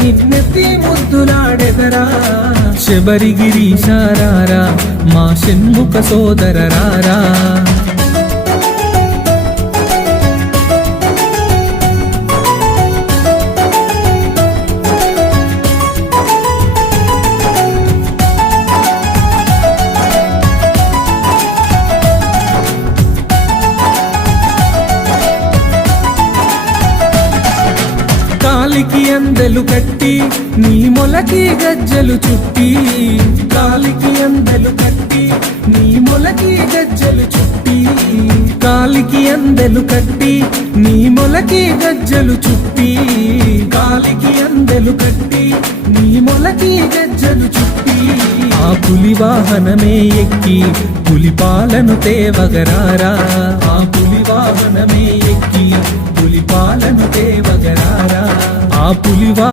నిన్నెత్తి ముద్దులాడెదరా శబరిగిరీశారారా మా షణ్ముఖ సోదరరారా కాలికి అందెలు కట్టి నీ మొలకి గజ్జలు చుట్టి కాలికి అందెలు కట్టి నీ మొలకి గజ్జలు చుట్టి కాలికి అందెలు కట్టి నీ మొలకి గజ్జలు చుట్టి కాలికి అందెలు కట్టి నీ మొలకి గజ్జలు చుట్టి ఆ పులి వాహనమే ఎక్కి పులి పాలను తేవగరారా ఆ పులి వాహనమే ఎక్కి పులి పాలను తేవగరారా ఆ పులి